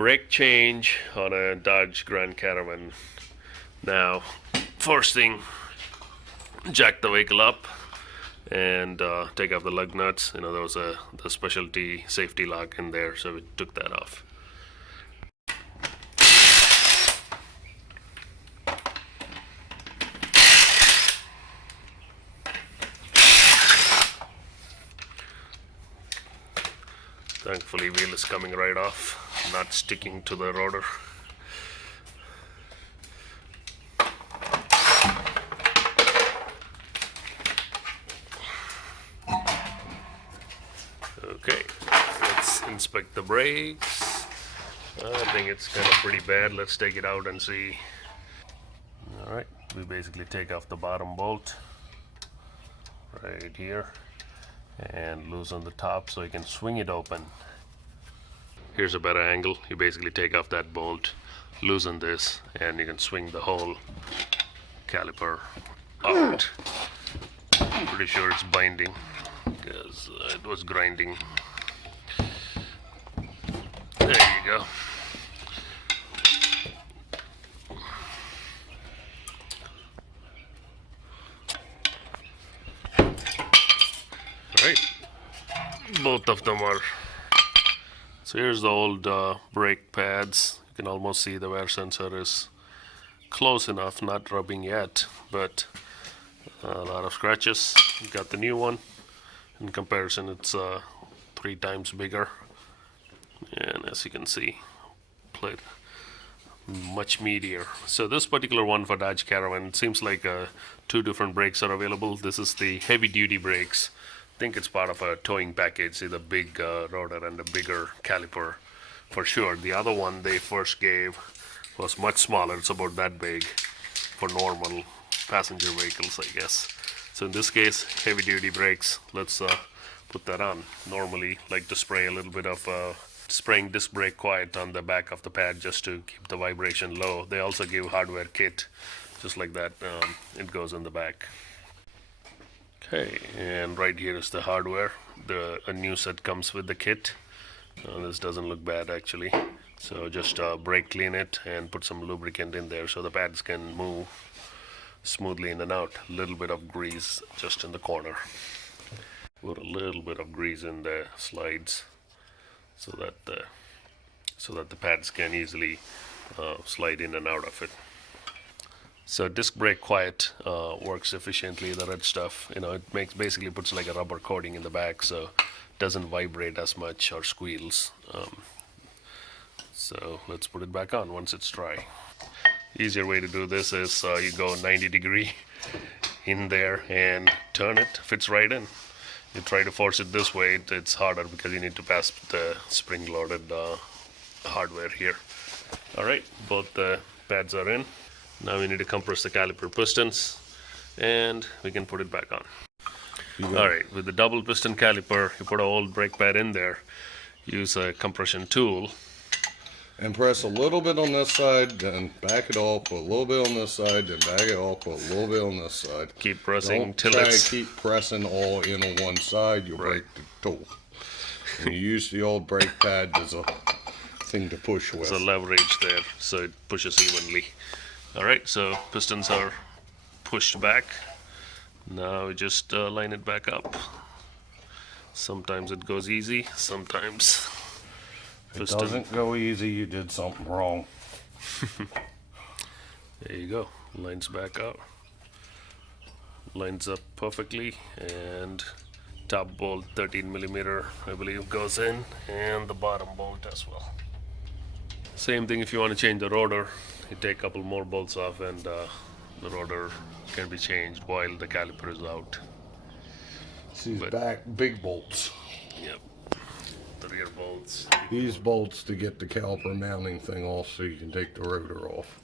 Brake change on a Dodge Grand Caravan. Now, first thing, jack the vehicle up and take off the lug nuts. You know, there was the specialty safety lock in there, so we took that off. Thankfully, wheel is coming right off, not sticking to the rotor. Okay, let's inspect the brakes. I think it's kind of pretty bad. Let's take it out and see. Alright, we basically take off the bottom bolt right here and loosen the top so you can swing it open. Here's a better angle. You basically take off that bolt, loosen this, and you can swing the whole caliper out. Pretty sure it's binding because it was grinding. There you go. Right, both of them are. So here's the old brake pads. You can almost see the wear sensor is close enough, not rubbing yet, but a lot of scratches. You got the new one. In comparison, it's 3 times bigger, and as you can see, plate much meatier. So this particular one for Dodge Caravan, it seems like 2 different brakes are available. This is the heavy duty brakes. I think it's part of a towing package, see the big rotor and the bigger caliper for sure. The other one they first gave was much smaller. It's about that big for normal passenger vehicles, I guess. So in this case, heavy duty brakes. Let's put that on. Normally like to spray a little bit of spraying disc brake quiet on the back of the pad just to keep the vibration low. They also give hardware kit just like that. It goes in the back. Okay, and right here is the hardware. A new set comes with the kit. This doesn't look bad actually. So just brake clean it and put some lubricant in there so the pads can move smoothly in and out. A little bit of grease just in the corner. Put a little bit of grease in the slides so that the pads can easily slide in and out of it. So disc brake quiet works efficiently. The red stuff, you know, it basically puts like a rubber coating in the back, so it doesn't vibrate as much or squeals. So let's put it back on once it's dry. Easier way to do this is you go 90-degree in there and turn it, fits right in. You try to force it this way, it's harder because you need to pass the spring-loaded hardware here. Alright, both the pads are in. Now we need to compress the caliper pistons and we can put it back on. Alright, with the double piston caliper, you put an old brake pad in there, use a compression tool. And press a little bit on this side, then back it off, put a little bit on this side, then back it off, put a little bit on this side. Keep pressing till Don't it's... try to keep pressing all in on one side, you'll break the tool. And you use the old brake pad as a thing to push with. There's a leverage there, so it pushes evenly. Alright, so pistons are pushed back. Now we just line it back up. Sometimes it goes easy, sometimes it doesn't go easy, you did something wrong. There you go, lines back out. Lines up perfectly, and top bolt 13mm I believe goes in, and the bottom bolt as well. Same thing if you want to change the rotor. You take a couple more bolts off and the rotor can be changed while the caliper is out. These back big bolts. Yep. The rear bolts. These bolts to get the caliper mounting thing off so you can take the rotor off.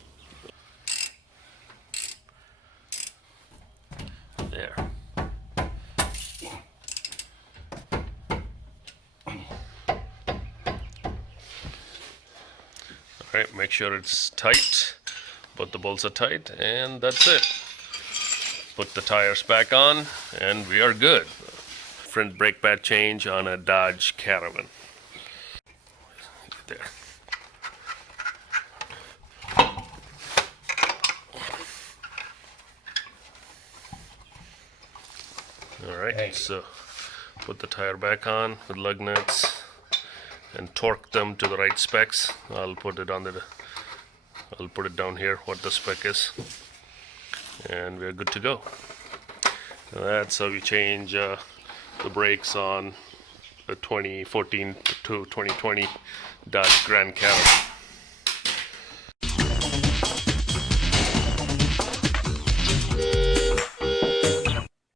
There. Alright, make sure it's tight. Both the bolts are tight, and that's it. Put the tires back on, and we are good. Front brake pad change on a Dodge Caravan. There. All right, Thank you. so put the tire back on with lug nuts and torque them to the right specs. I'll put it down here what the spec is, and we're good to go. That's how we change the brakes on the 2014 to 2020 Dodge Grand Caravan.